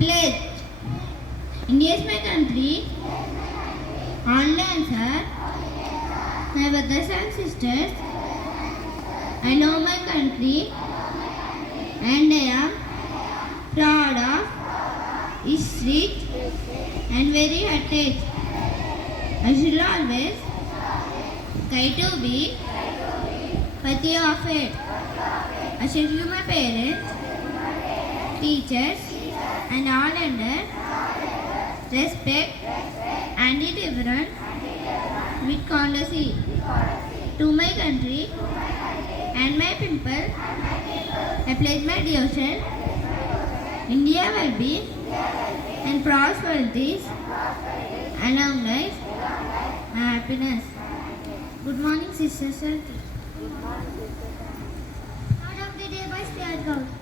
Pledge. India is my country. All lands are my brothers and sisters. I love my country and I am proud of its rich and very heritage. I should always try to be worthy of it. I should give my parents, teachers and all under respect and indifference with courtesy to my country and my people. I pledge my devotion. India will be and prosperity and long life, my happiness. Good morning, sisters. Good morning, sisters. Start of the day by State Gout.